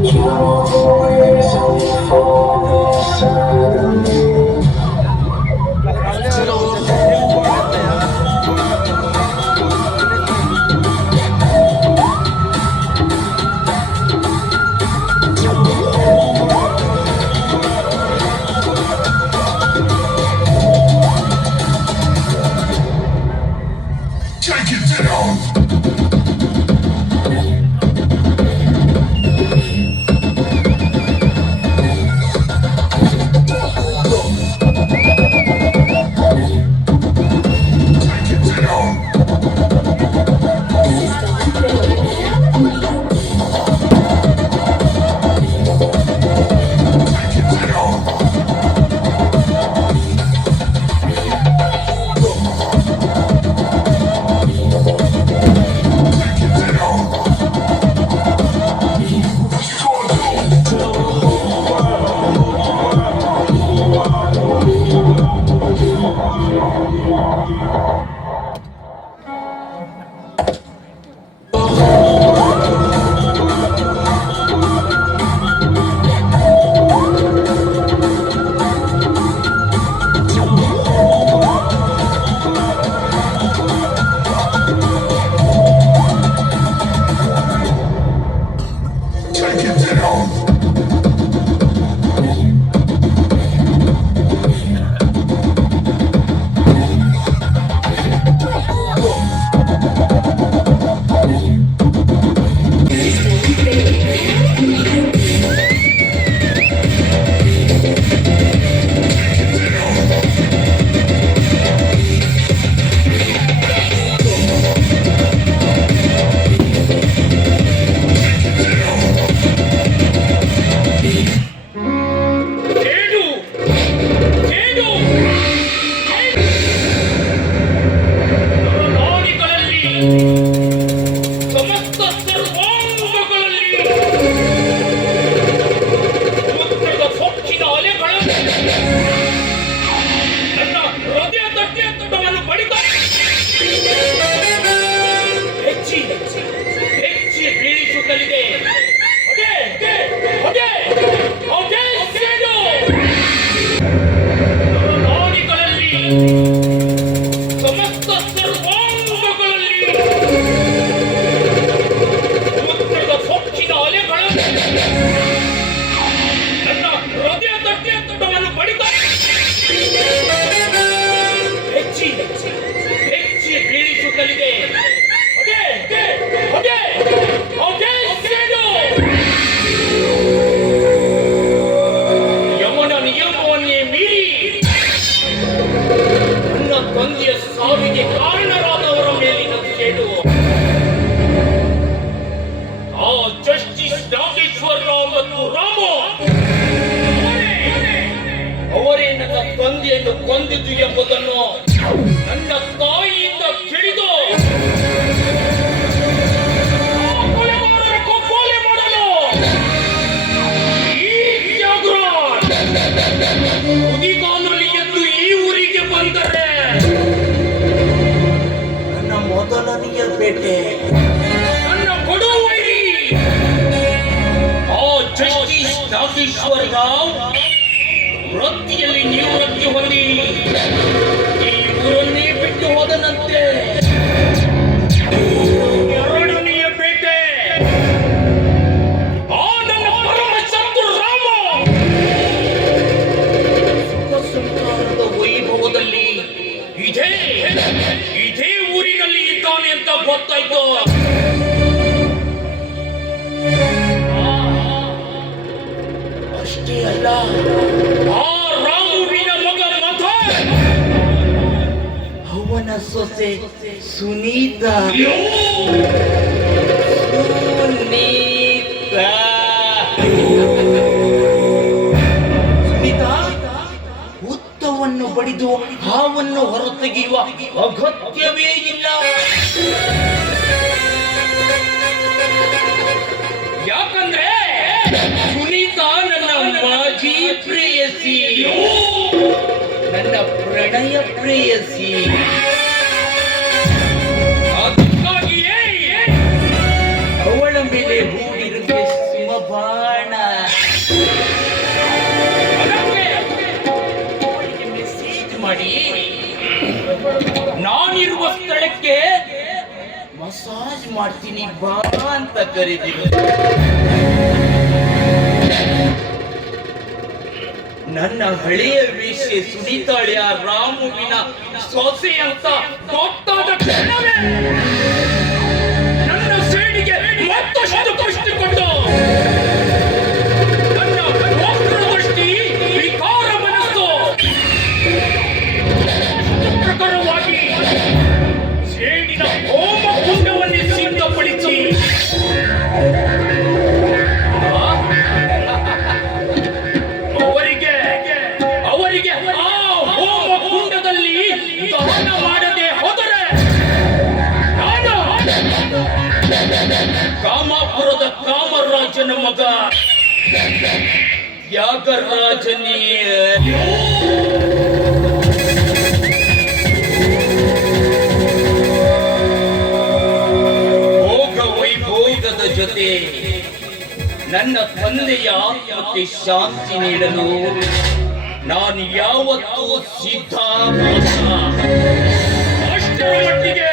You're Thank you. ಕೊಂದಿದ್ದು ಎಂಬುದನ್ನು ನನ್ನ ತಾಯಿಯಿಂದ ತಿಳಿದು ಆ ಈ ಎದ್ದು ಊರಿಗೆ ಬಂದರೆ ನನ್ನ ಮೊದಲನೆಯ ಬೇಟೆ. ನನ್ನ ಆ ಜಸ್ಟಿಸ್ ನಾಗೇಶ್ವರ ರಾವ್ ವೃತ್ತಿಯಲ್ಲಿ ನಿವೃತ್ತಿ ಹೊಂದಿ ಈ ಊರನ್ನೇ ಬಿಟ್ಟು ಹೋದನಂತೆ. ಎರಡನೆಯ ಬೇಟೆ ಆ ನನ್ನ ಪರಮ ಶತ್ರು ರಾಮ. ಸಂಸಾರದ ವೈಭವದಲ್ಲಿ ಇದೇ ಇದೇ ಊರಿನಲ್ಲಿ ಇದ್ದಾನೆ ಅಂತ ಗೊತ್ತಾಯ್ತು. ಅಷ್ಟೇ ಅಲ್ಲ. ಅವನ ಸೊಸೆ ಸುನೀತ ಸುನೀತ ಸುನೀತ ಹುತ್ತವನ್ನು ಬಡಿದು ಹಾವನ್ನು ಹೊರತೆಗೆಯುವ ಅಗತ್ಯವೇ ಇಲ್ಲ. ಯಾಕಂದ್ರೆ ಸುನೀತಾ ನನ್ನ ಮಾಜಿ ಪ್ರೇಯಸಿ. ನನ್ನ ಪ್ರಣಯ ಪ್ರೇಯಸಿ. ಮಾಡ್ತೀನಿ, ಬಾ ಅಂತ ಕರೀತೀನಿ. ನನ್ನ ಹಳೆಯ ವೇಷೆ ಸುಡಿತಾಳೆ ಆ ರಾಮುವಿನ ಸೊಸೆ ಅಂತ ಗೊತ್ತಾದ ನನ್ನ ಸೇಡಿಗೆ ಮತ್ತಷ್ಟು ನನ್ನ ಅವರಿಗೆ ಅವರಿಗೆ ಆ ಮಾಡದೆ ಹೋದರೆ ಕಾಮಾಪುರದ ಕಾಮರಾಜನ ಮಗ. ಯಾಗರಾಜನೇ ನನ್ನ ತಂದೆಯ ಆತ್ಮಕ್ಕೆ ಶಾಂತಿ ನೀಡಲು ನಾನು ಯಾವತ್ತೂ ಸಿದ್ಧ ಮಟ್ಟಿಗೆ